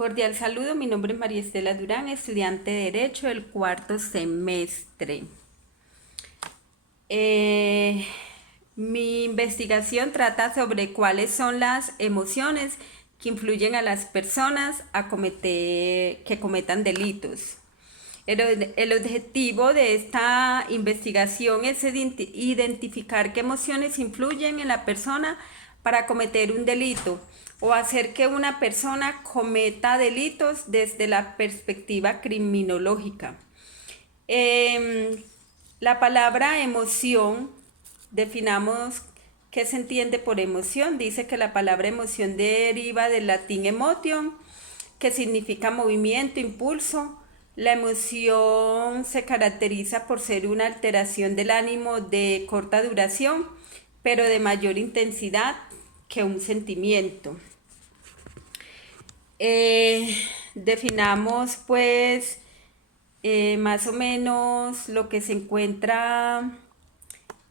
Cordial saludo, mi nombre es María Estela Durán, estudiante de Derecho del cuarto semestre. Eh, Mi investigación trata sobre cuáles son las emociones que influyen a las personas que cometan delitos. El objetivo de esta investigación es identificar qué emociones influyen en la persona para cometer un delito o hacer que una persona cometa delitos desde la perspectiva criminológica. La palabra emoción, definamos qué se entiende por emoción. Dice que la palabra emoción deriva del latín emotion, que significa movimiento, impulso. La emoción se caracteriza por ser una alteración del ánimo de corta duración, pero de mayor intensidad que un sentimiento. Definamos pues más o menos lo que se encuentra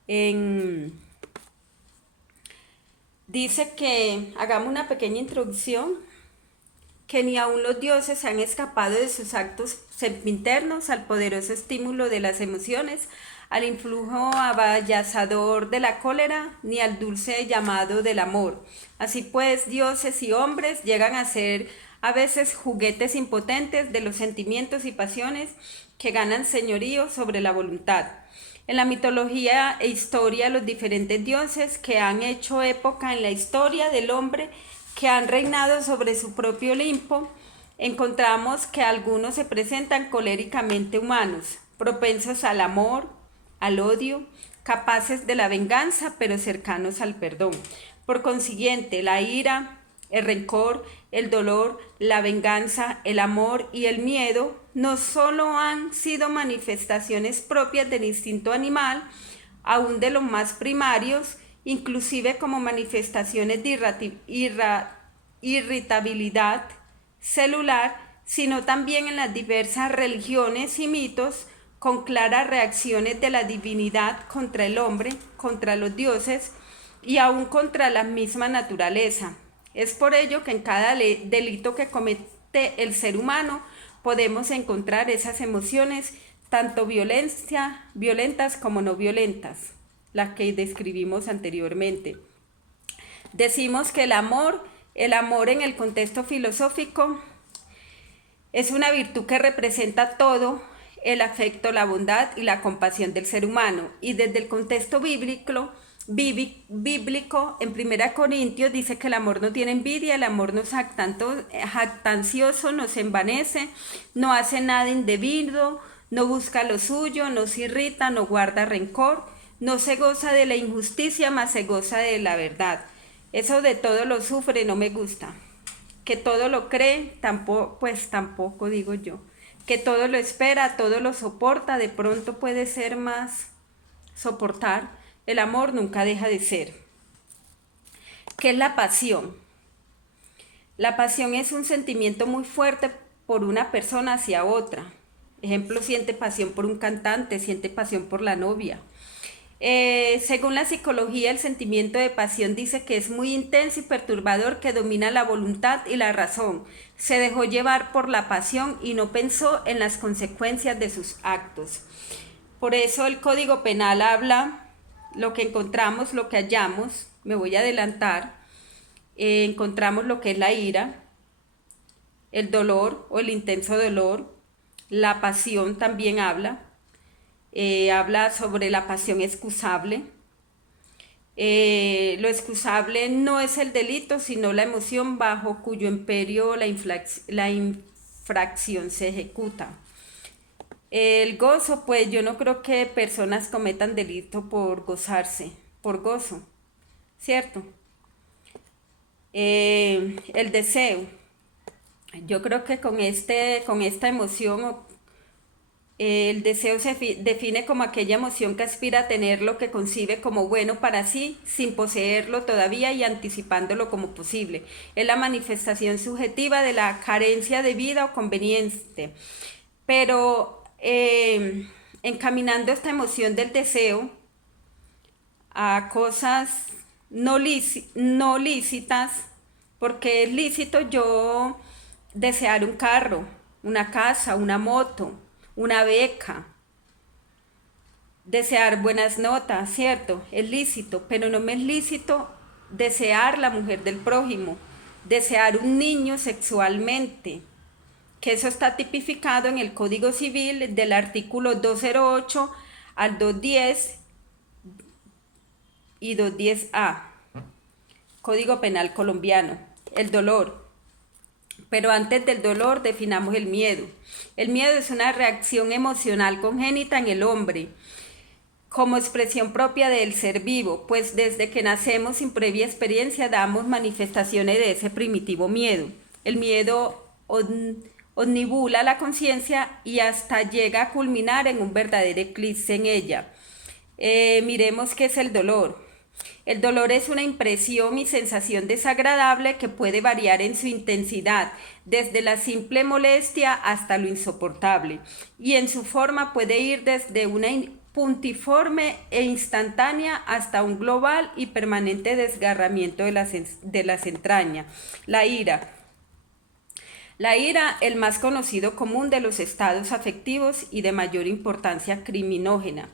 en... Dice que hagamos una pequeña introducción, que ni aun los dioses se han escapado de sus actos sempiternos al poderoso estímulo de las emociones, al influjo avallazador de la cólera, ni al dulce llamado del amor. Así pues, dioses y hombres llegan a ser a veces juguetes impotentes de los sentimientos y pasiones que ganan señorío sobre la voluntad. En la mitología e historia, los diferentes dioses que han hecho época en la historia del hombre, que han reinado sobre su propio Olimpo, encontramos que algunos se presentan coléricamente humanos, propensos al amor, al odio, capaces de la venganza, pero cercanos al perdón. Por consiguiente, la ira, el rencor, el dolor, la venganza, el amor y el miedo no solo han sido manifestaciones propias del instinto animal, aún de los más primarios, inclusive como manifestaciones de irritabilidad celular, sino también en las diversas religiones y mitos, con claras reacciones de la divinidad contra el hombre, contra los dioses y aún contra la misma naturaleza. Es por ello que en cada delito que comete el ser humano podemos encontrar esas emociones, tanto violentas como no violentas, las que describimos anteriormente. Decimos que el amor en el contexto filosófico es una virtud que representa todo el afecto, la bondad y la compasión del ser humano. Y desde el contexto bíblico, en 1 Corintios dice que el amor no tiene envidia, el amor no es jactancioso, no se envanece, no hace nada indebido, no busca lo suyo, no se irrita, no guarda rencor, no se goza de la injusticia, mas se goza de la verdad. Eso de todo lo sufre no me gusta. Que todo lo cree, tampoco digo yo. Que todo lo espera, todo lo soporta, de pronto puede ser más soportar. El amor nunca deja de ser. ¿Qué es la pasión? La pasión es un sentimiento muy fuerte por una persona hacia otra. Ejemplo, siente pasión por un cantante, siente pasión por la novia. Según la psicología, el sentimiento de pasión dice que es muy intenso y perturbador, que domina la voluntad y la razón. Se dejó llevar por la pasión y no pensó en las consecuencias de sus actos. Por eso el Código Penal habla lo que encontramos, lo que hallamos. Me voy a adelantar. Encontramos lo que es la ira, el dolor o el intenso dolor. La pasión también habla sobre la pasión excusable. Lo excusable no es el delito, sino la emoción bajo cuyo imperio la infracción se ejecuta. El gozo, pues yo no creo que personas cometan delito por gozarse, por gozo, ¿cierto? El deseo. Yo creo que con esta emoción el deseo se define como aquella emoción que aspira a tener lo que concibe como bueno para sí, sin poseerlo todavía y anticipándolo como posible. Es la manifestación subjetiva de la carencia de vida o conveniente. Pero encaminando esta emoción del deseo a cosas no lícitas, porque es lícito yo desear un carro, una casa, una moto, una beca, desear buenas notas, ¿cierto? Es lícito, pero no me es lícito desear la mujer del prójimo, desear un niño sexualmente, que eso está tipificado en el Código Civil del artículo 208 al 210 y 210A, Código Penal colombiano. El dolor. Pero antes del dolor definamos el miedo. El miedo es una reacción emocional congénita en el hombre, como expresión propia del ser vivo, pues desde que nacemos sin previa experiencia damos manifestaciones de ese primitivo miedo. El miedo omnibula la conciencia y hasta llega a culminar en un verdadero eclipse en ella. Miremos qué es el dolor. El dolor es una impresión y sensación desagradable que puede variar en su intensidad, desde la simple molestia hasta lo insoportable, y en su forma puede ir desde una puntiforme e instantánea hasta un global y permanente desgarramiento de las entrañas. La ira. La ira, el más conocido común de los estados afectivos y de mayor importancia criminógena.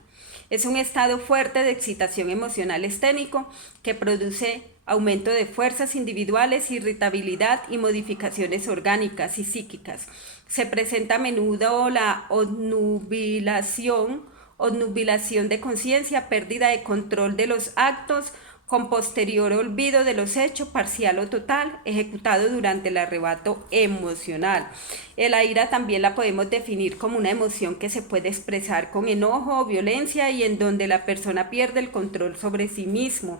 Es un estado fuerte de excitación emocional esténico que produce aumento de fuerzas individuales, irritabilidad y modificaciones orgánicas y psíquicas. Se presenta a menudo la obnubilación de conciencia, pérdida de control de los actos, con posterior olvido de los hechos, parcial o total, ejecutado durante el arrebato emocional. La ira también la podemos definir como una emoción que se puede expresar con enojo o violencia y en donde la persona pierde el control sobre sí mismo.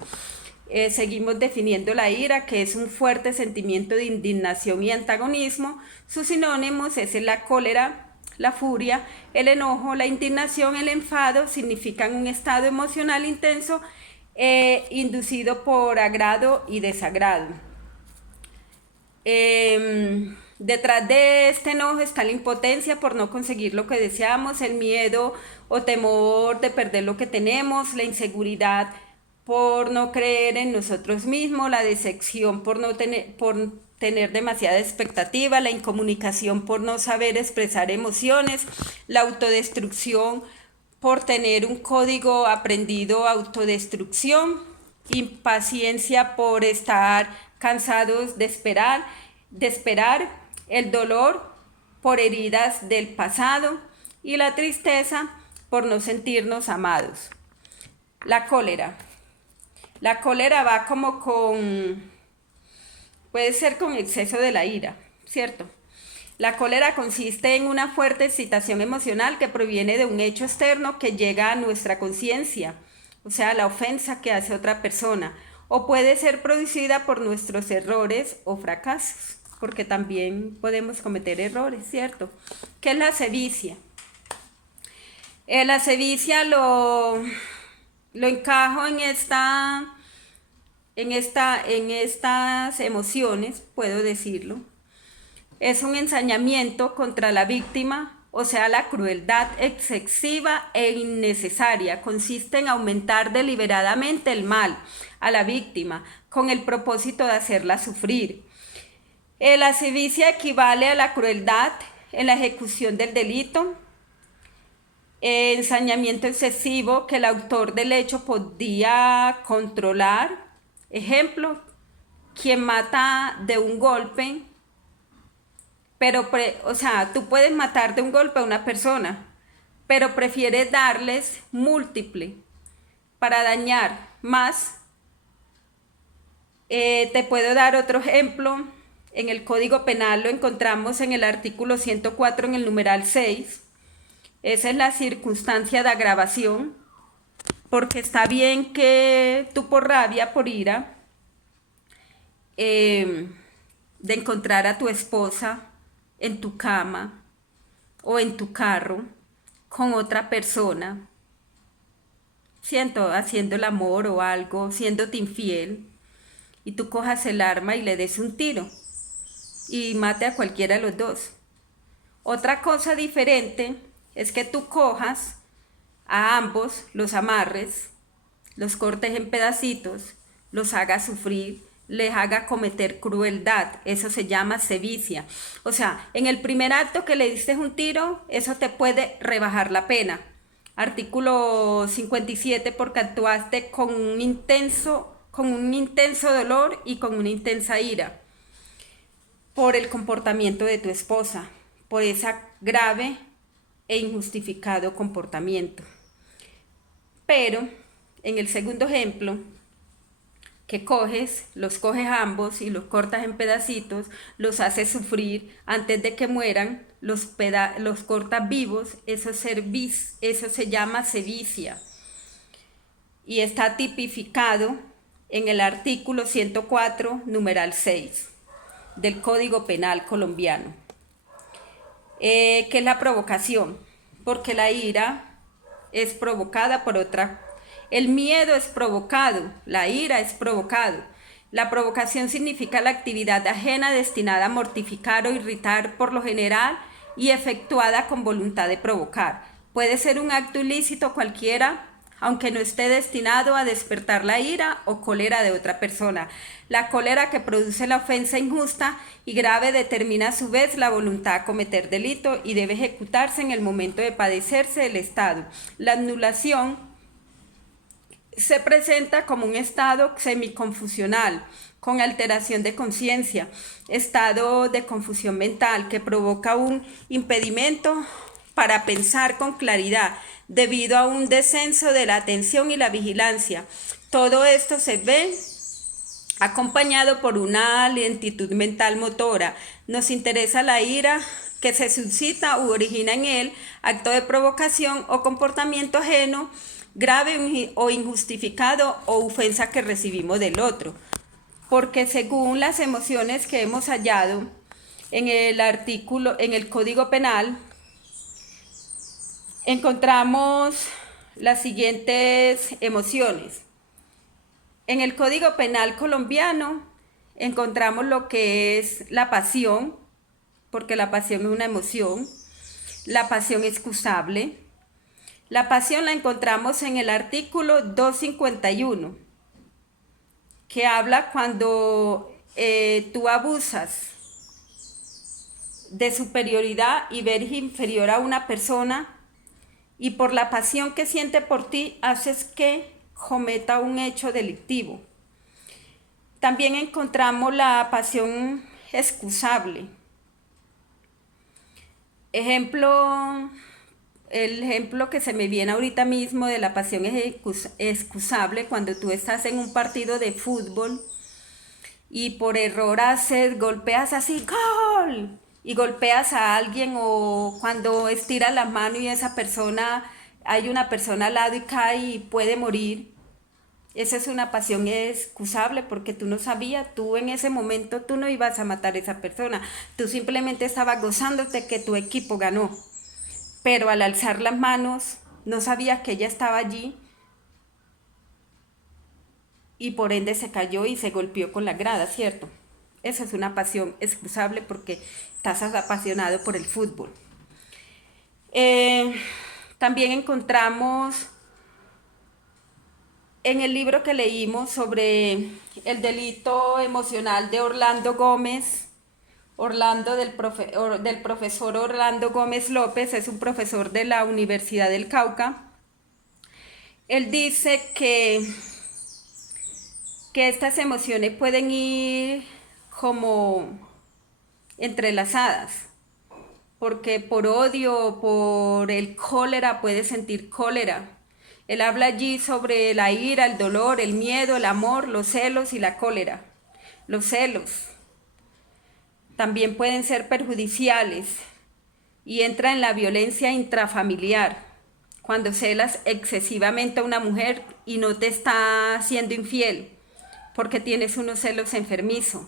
Seguimos definiendo la ira, que es un fuerte sentimiento de indignación y antagonismo. Sus sinónimos es la cólera, la furia, el enojo, la indignación, el enfado, significan un estado emocional intenso inducido por agrado y desagrado. Detrás de este enojo está la impotencia por no conseguir lo que deseamos, el miedo o temor de perder lo que tenemos, la inseguridad por no creer en nosotros mismos, la decepción por tener demasiada expectativa, la incomunicación por no saber expresar emociones, la autodestrucción por tener un código aprendido autodestrucción, impaciencia por estar cansados de esperar, el dolor por heridas del pasado y la tristeza por no sentirnos amados. La cólera. La cólera va puede ser con exceso de la ira, ¿cierto? La cólera consiste en una fuerte excitación emocional que proviene de un hecho externo que llega a nuestra conciencia, o sea, la ofensa que hace otra persona, o puede ser producida por nuestros errores o fracasos, porque también podemos cometer errores, ¿cierto? ¿Qué es la sevicia? La sevicia lo encajo en estas emociones, puedo decirlo. Es un ensañamiento contra la víctima, o sea, la crueldad excesiva e innecesaria. Consiste en aumentar deliberadamente el mal a la víctima con el propósito de hacerla sufrir. La sevicia equivale a la crueldad en la ejecución del delito. Ensañamiento excesivo que el autor del hecho podía controlar. Ejemplo, quien mata de un golpe, pero, tú puedes matar de un golpe a una persona, pero prefieres darles múltiple para dañar más. Te puedo dar otro ejemplo. En el Código Penal lo encontramos en el artículo 104 en el numeral 6. Esa es la circunstancia de agravación, porque está bien que tú por rabia, por ira, de encontrar a tu esposa en tu cama o en tu carro con otra persona, haciendo el amor o algo, siéndote infiel, y tú cojas el arma y le des un tiro y mate a cualquiera de los dos. Otra cosa diferente es que tú cojas a ambos, los amarres, los cortes en pedacitos, los hagas sufrir, les haga cometer crueldad. Eso se llama sevicia. O sea, en el primer acto que le diste un tiro, eso te puede rebajar la pena. Artículo 57, porque actuaste con un intenso dolor y con una intensa ira por el comportamiento de tu esposa, por ese grave e injustificado comportamiento. Pero en el segundo ejemplo, que los coges ambos y los cortas en pedacitos, los haces sufrir antes de que mueran, los cortas vivos, eso se llama sevicia. Y está tipificado en el artículo 104, numeral 6 del Código Penal colombiano. ¿Qué es la provocación? Porque la ira es provocada por otra. El miedo es provocado, la ira es provocado. La provocación significa la actividad ajena destinada a mortificar o irritar por lo general y efectuada con voluntad de provocar. Puede ser un acto ilícito cualquiera, aunque no esté destinado a despertar la ira o cólera de otra persona. La cólera que produce la ofensa injusta y grave determina a su vez la voluntad a cometer delito y debe ejecutarse en el momento de padecerse el estado. La anulación se presenta como un estado semiconfusional, con alteración de conciencia, estado de confusión mental que provoca un impedimento para pensar con claridad, debido a un descenso de la atención y la vigilancia. Todo esto se ve acompañado por una lentitud mental motora. Nos interesa la ira que se suscita u origina en él, acto de provocación o comportamiento ajeno, grave o injustificado o ofensa que recibimos del otro. Porque según las emociones que hemos hallado en el Código Penal, encontramos las siguientes emociones. En el Código Penal colombiano encontramos lo que es la pasión, porque la pasión es una emoción, la pasión excusable. La pasión la encontramos en el artículo 251, que habla cuando tú abusas de superioridad y ves inferior a una persona, y por la pasión que siente por ti haces que cometa un hecho delictivo. También encontramos la pasión excusable. El ejemplo que se me viene ahorita mismo de la pasión excusable, cuando tú estás en un partido de fútbol y por error golpeas así, ¡gol! Y golpeas a alguien, o cuando estiras la mano y hay una persona al lado y cae y puede morir. Esa es una pasión excusable, porque tú no sabías, tú en ese momento tú no ibas a matar a esa persona, tú simplemente estabas gozándote que tu equipo ganó, pero al alzar las manos no sabías que ella estaba allí y por ende se cayó y se golpeó con la grada, ¿cierto? Esa es una pasión excusable porque estás apasionado por el fútbol. También encontramos en el libro que leímos sobre el delito emocional de Orlando Gómez, del profesor Orlando Gómez López, es un profesor de la Universidad del Cauca. Él dice que estas emociones pueden ir como entrelazadas, porque por odio, por el cólera, puedes sentir cólera. Él habla allí sobre la ira, el dolor, el miedo, el amor, los celos y la cólera. Los celos también pueden ser perjudiciales y entra en la violencia intrafamiliar, cuando celas excesivamente a una mujer y no te está siendo infiel, porque tienes unos celos enfermizos.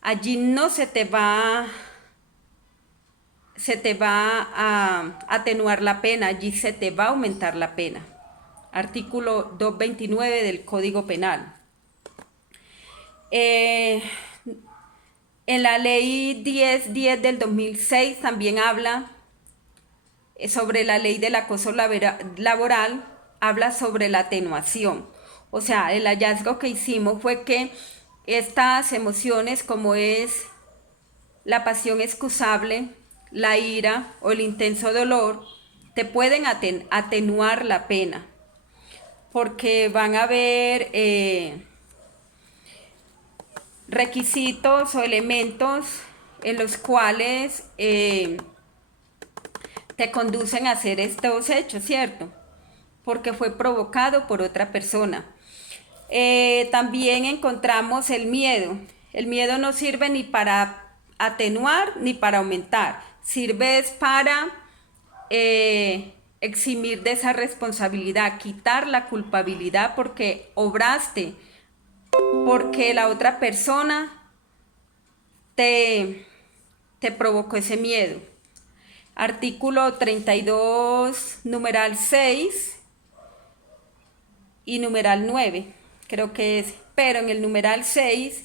Allí no se te va a atenuar la pena, allí se te va a aumentar la pena. Artículo 229 del Código Penal. En la ley 1010 del 2006 también habla sobre la ley del acoso laboral, habla sobre la atenuación. O sea, el hallazgo que hicimos fue que estas emociones como es la pasión excusable, la ira o el intenso dolor, te pueden atenuar la pena, porque van a haber requisitos o elementos en los cuales te conducen a hacer estos hechos, ¿cierto? Porque fue provocado por otra persona. También encontramos el miedo. El miedo no sirve ni para atenuar ni para aumentar. Sirve es para eximir de esa responsabilidad, quitar la culpabilidad porque obraste, porque la otra persona te provocó ese miedo. Artículo 32, numeral 6 y numeral 9, creo que es, pero en el numeral 6,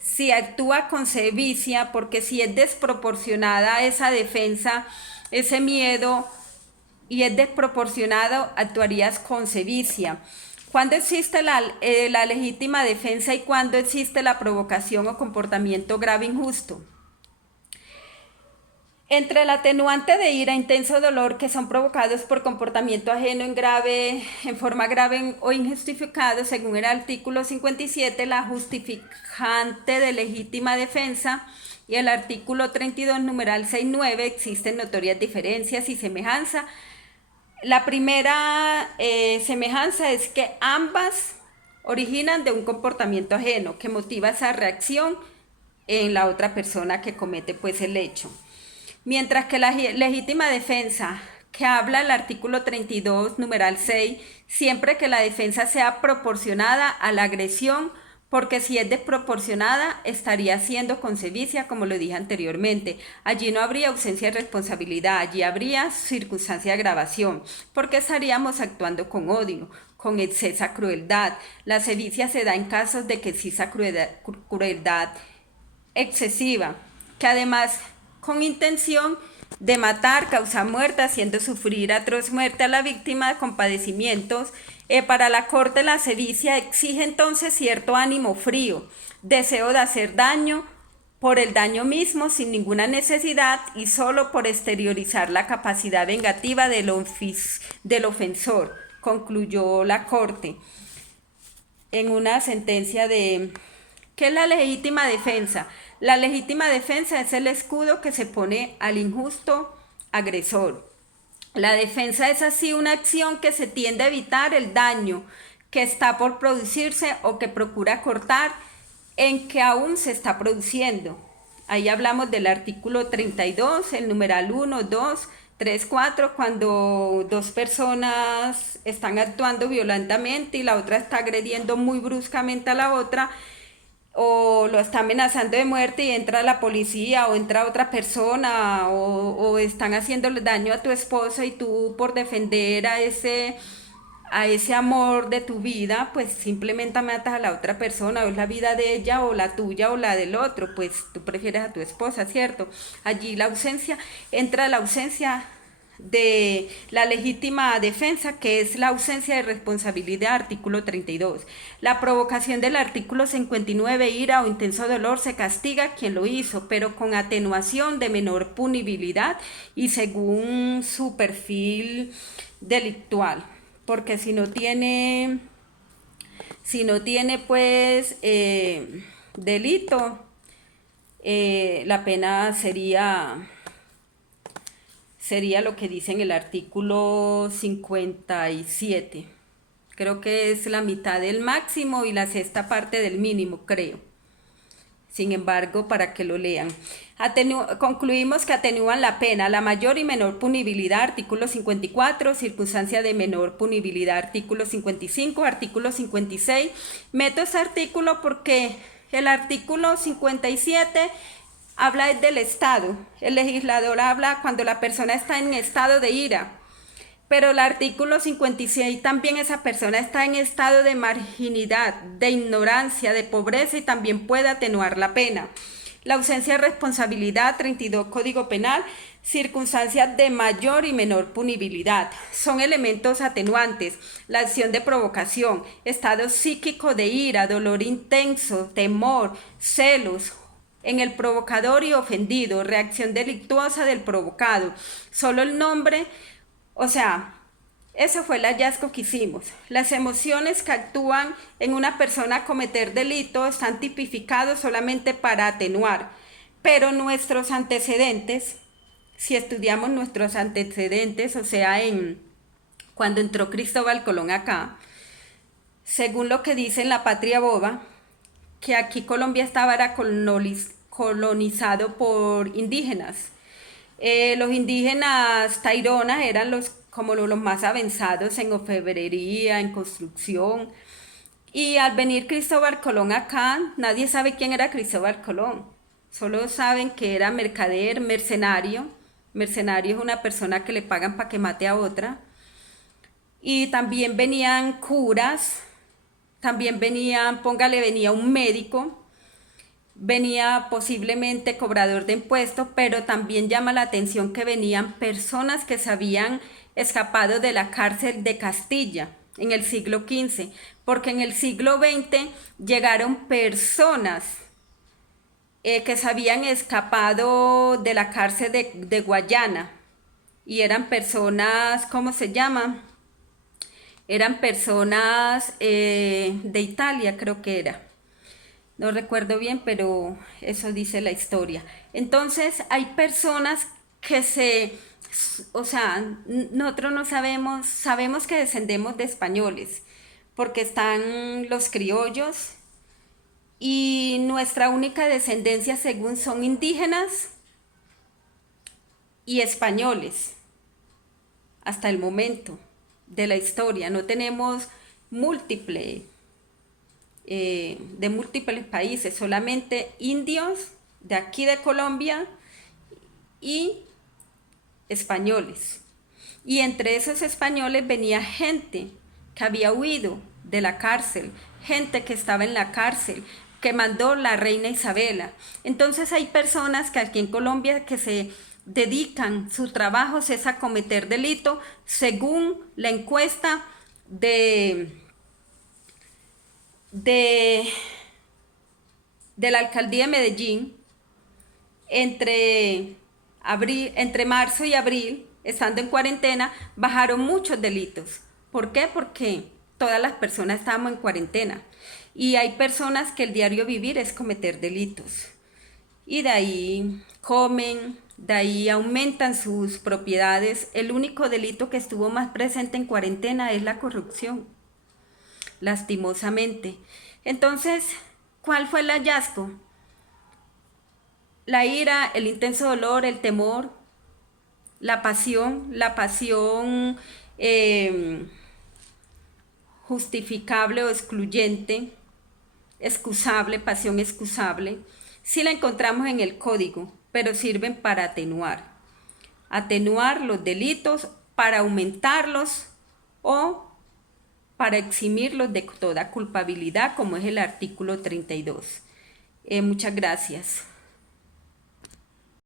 si actúa con sevicia, porque si es desproporcionada esa defensa, ese miedo, y es desproporcionado, actuarías con sevicia. ¿Cuándo existe la legítima defensa y cuándo existe la provocación o comportamiento grave injusto? Entre el atenuante de ira, intenso dolor que son provocados por comportamiento ajeno en forma grave o injustificado, según el artículo 57, la justificante de legítima defensa, y el artículo 32, numeral 6-9, existen notorias diferencias y semejanza. La primera semejanza es que ambas originan de un comportamiento ajeno que motiva esa reacción en la otra persona que comete pues el hecho. Mientras que la legítima defensa, que habla el artículo 32, numeral 6, siempre que la defensa sea proporcionada a la agresión, porque si es desproporcionada, estaría siendo con sevicia, como lo dije anteriormente. Allí no habría ausencia de responsabilidad, allí habría circunstancia de agravación, porque estaríamos actuando con odio, con excesa crueldad. La sevicia se da en casos de que exista crueldad excesiva, que además con intención de matar, causar muerte, haciendo sufrir atroz muerte a la víctima con padecimientos. Para la corte la sevicia exige entonces cierto ánimo frío, deseo de hacer daño por el daño mismo sin ninguna necesidad y solo por exteriorizar la capacidad vengativa del ofensor, concluyó la corte en una sentencia de... ¿Qué es la legítima defensa? La legítima defensa es el escudo que se pone al injusto agresor. La defensa es así una acción que se tiende a evitar el daño que está por producirse o que procura cortar en que aún se está produciendo. Ahí hablamos del artículo 32, el numeral 1, 2, 3, 4, cuando dos personas están actuando violentamente y la otra está agrediendo muy bruscamente a la otra, o lo está amenazando de muerte y entra la policía o entra otra persona o están haciéndole daño a tu esposo y tú por defender a ese amor de tu vida, pues simplemente matas a la otra persona, o es la vida de ella o la tuya o la del otro, pues tú prefieres a tu esposa, ¿cierto? Allí entra la ausencia de la legítima defensa, que es la ausencia de responsabilidad, artículo 32. La provocación del artículo 59, ira o intenso dolor, se castiga a quien lo hizo, pero con atenuación de menor punibilidad y según su perfil delictual, porque si no tiene pues delito, la pena sería lo que dice en el artículo 57. Creo que es la mitad del máximo y la sexta parte del mínimo, creo. Sin embargo, para que lo lean. Concluimos que atenúan la pena, la mayor y menor punibilidad, artículo 54, circunstancia de menor punibilidad, artículo 55, artículo 56. Meto ese artículo porque el artículo 57 habla del Estado. El legislador habla cuando la persona está en estado de ira. Pero el artículo 56 también esa persona está en estado de marginalidad, de ignorancia, de pobreza y también puede atenuar la pena. La ausencia de responsabilidad, 32 Código Penal, circunstancias de mayor y menor punibilidad. Son elementos atenuantes, la acción de provocación, estado psíquico de ira, dolor intenso, temor, celos, en el provocador y ofendido, reacción delictuosa del provocado. Solo el nombre, o sea, ese fue el hallazgo que hicimos. Las emociones que actúan en una persona a cometer delito están tipificados solamente para atenuar, pero nuestros antecedentes, si estudiamos nuestros antecedentes, o sea, cuando entró Cristóbal Colón acá, según lo que dice en La Patria Boba, que aquí Colombia estaba colonizado por indígenas. Los indígenas Tairona eran como los más avanzados en orfebrería, en construcción. Y al venir Cristóbal Colón acá, nadie sabe quién era Cristóbal Colón. Solo saben que era mercader, mercenario. Mercenario es una persona que le pagan para que mate a otra. Y también venían curas, también venía un médico, venía posiblemente cobrador de impuestos, pero también llama la atención que venían personas que se habían escapado de la cárcel de Castilla en el siglo XV, porque en el siglo XX llegaron personas que se habían escapado de la cárcel de Guayana y eran personas, ¿cómo se llama? Eran personas de Italia, creo que era. No recuerdo bien, pero eso dice la historia. Entonces hay personas que o sea, nosotros no sabemos que descendemos de españoles, porque están los criollos y nuestra única descendencia según son indígenas y españoles, hasta el momento de la historia. No tenemos de múltiples países, solamente indios de aquí de Colombia y españoles. Y entre esos españoles venía gente que había huido de la cárcel, gente que estaba en la cárcel, que mandó la reina Isabela. Entonces hay personas que aquí en Colombia que se dedican, su trabajo es a cometer delito según la encuesta de la alcaldía de Medellín. Entre marzo y abril, estando en cuarentena, bajaron muchos delitos. ¿Por qué? Porque todas las personas estábamos en cuarentena y hay personas que el diario vivir es cometer delitos y de ahí comen, de ahí aumentan sus propiedades. El único delito que estuvo más presente en cuarentena es la corrupción, lastimosamente. Entonces, ¿cuál fue el hallazgo? La ira, el intenso dolor, el temor, la pasión justificable o excluyente, excusable, pasión excusable, sí la encontramos en el código, pero sirven para atenuar los delitos, para aumentarlos o para eximirlos de toda culpabilidad, como es el artículo 32. Muchas gracias.